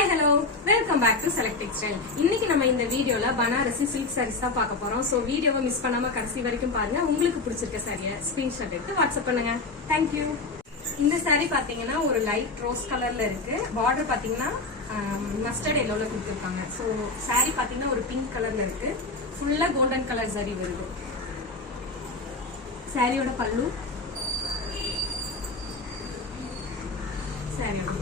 Hi, hello. Welcome back to Select Textile. இன்னைக்கு நம்ம இந்த வீடியோல பனாரசி சில்க் சாரீஸ் தான் பார்க்க போறோம். சோ வீடியோவை மிஸ் பண்ணாம கடைசி வரைக்கும் பாருங்க. உங்களுக்கு பிடிச்சிருக்க சாரியை ஸ்கிரீன்ஷாட் எடுத்து வாட்ஸ்அப் பண்ணுங்க. Thank you. இந்த சாரி பாத்தீங்கன்னா ஒரு லைட் ரோஸ் கலர்ல இருக்கு. பார்டர் பாத்தீங்கன்னா மஸ்டர்ட் எல்லோல கொடுத்திருக்காங்க. சோ சாரி பாத்தீங்கன்னா ஒரு பிங்க் கலர்ல இருக்கு. ஃபுல்லா கோல்டன் கலர் சாரி வருது. சாரியோட பல்லு, சாரியோட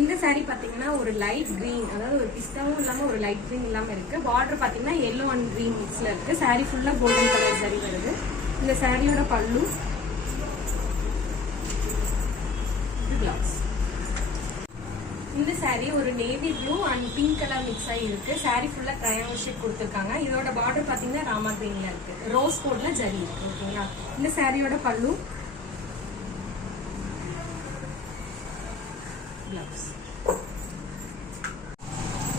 இந்த சாரி பாத்தீங்கன்னா ஒரு லைட் கிரீன், அதாவது ஒரு பிஸ்தாவும் இல்லாம ஒரு லைட் கிரீன் இல்லாம இருக்கு. பார்டர் பாத்தீங்கன்னா yellow and green மிக்ஸ்ல இருக்கு. சாரி ஃபுல்லா கோல்டன் கலர் சாரி வருது. இந்த சாரியோட பல்லு, பிளவுஸ். இந்த சாரி ஒரு navy blue and pink colour mix ஆகி இருக்கு. சாரி ஃபுல்லா ட்ரையாங்கிள் ஷேப் கொடுத்திருக்காங்க. இதோட பார்டர் பாத்தீங்கன்னா ராமா கிரீன்ல இருக்கு. ரோஸ் கோட்ல ஜரி இருக்கு. ஓகேங்களா? இந்த சாரியோட பல்லு, பிளவுஸ்.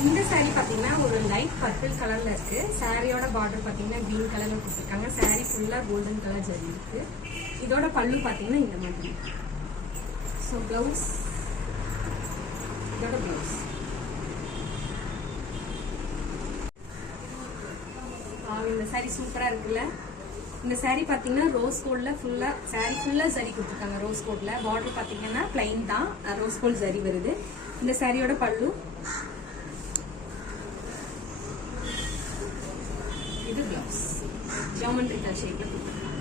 இந்த சாரி பாத்தீங்கன்னா ஒரு லைட் பர்பிள் கலர்ல இருக்கு. சாரியோட பார்டர் பாத்தீங்கன்னா கிரீன் கலர்ல கொடுத்திருக்காங்க. சாரி ஃபுல்லா கோல்டன் கலர் ஜரி இருக்கு. இதோட பல்லு பாத்தீங்கன்னா இந்த மாதிரி. சோ பிளவுஸ், இதோட பிளவுஸ். இந்த சாரி சூப்பரா இருக்குல்ல? இந்த சாரி பாத்தீங்கன்னா ரோஸ் கோல்ட்ல ஃபுல்லா சாரி ஃபுல்லா ஜரி கொடுத்திருக்காங்க. ரோஸ் கோல்ட்ல பார்டர் பாத்தீங்கன்னா பிளைன் தான், ரோஸ் கோல்ட் ஜரி வருது. இந்த சாரியோட பல்லு, இது பிளவுஸ். ஜியோமெட்ரிக்கல் ஷேப்ல கொடுத்திருக்காங்க.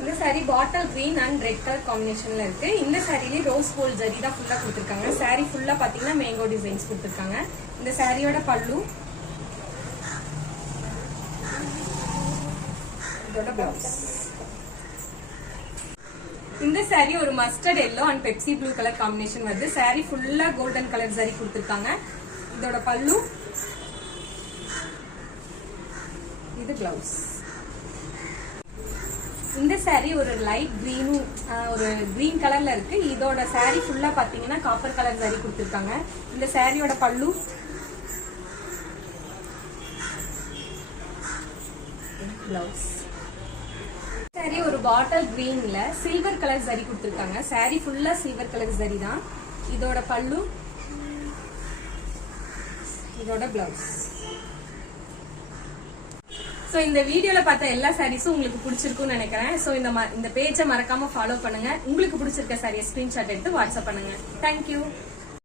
இந்த சாரி பாட்டில் கிரீன் அண்ட் ரெட் கலர் காம்பினேஷன்ல இருக்கு. இந்த சாரிலே ரோஸ் கோல்ட் ஜரி தான் ஃபுல்லா கொடுத்திருக்காங்க. சாரி ஃபுல்லா பாத்தீங்கன்னா மேங்கோ டிசைன்ஸ் கொடுத்திருக்காங்க. இந்த சாரியோட பல்லு, இந்த சாரி ஒரு mustard yellow and Pepsi blue colour combination வருது. சாரி ஃபுல்லா கோல்டன் கலர் சாரி கொடுத்திருக்காங்க. இதோட பல்லு, இது பிளவுஸ். இந்த சாரி ஒரு லைட் கிரீனும் ஒரு கிரீன் கலர்ல இருக்கு. இதோட சாரி ஃபுல்லா பாத்தீங்கன்னா காப்பர் கலர் சாரி கொடுத்திருக்காங்க. இந்த சாரியோட பல்லு, பிளவுஸ். சாரி ஒரு பாட்டில் கிரீன்ல சில்வர் கலர் ஜரி கொடுத்திருக்காங்க. சாரி ஃபுல்லா சில்வர் கலர் ஜரி தான். இதோட பல்லு, இதோட பிளவுஸ். சோ இந்த வீடியோல பார்த்த எல்லா சாரீஸும் உங்களுக்கு பிடிச்சிருக்கும்னு நினைக்கிறேன். சோ இந்த பேஜை மறக்காம ஃபாலோ பண்ணுங்க. உங்களுக்கு பிடிச்சிருக்க சாரியை ஸ்கிரீன்ஷாட் எடுத்து வாட்ஸ்அப் பண்ணுங்க. தேங்க்யூ.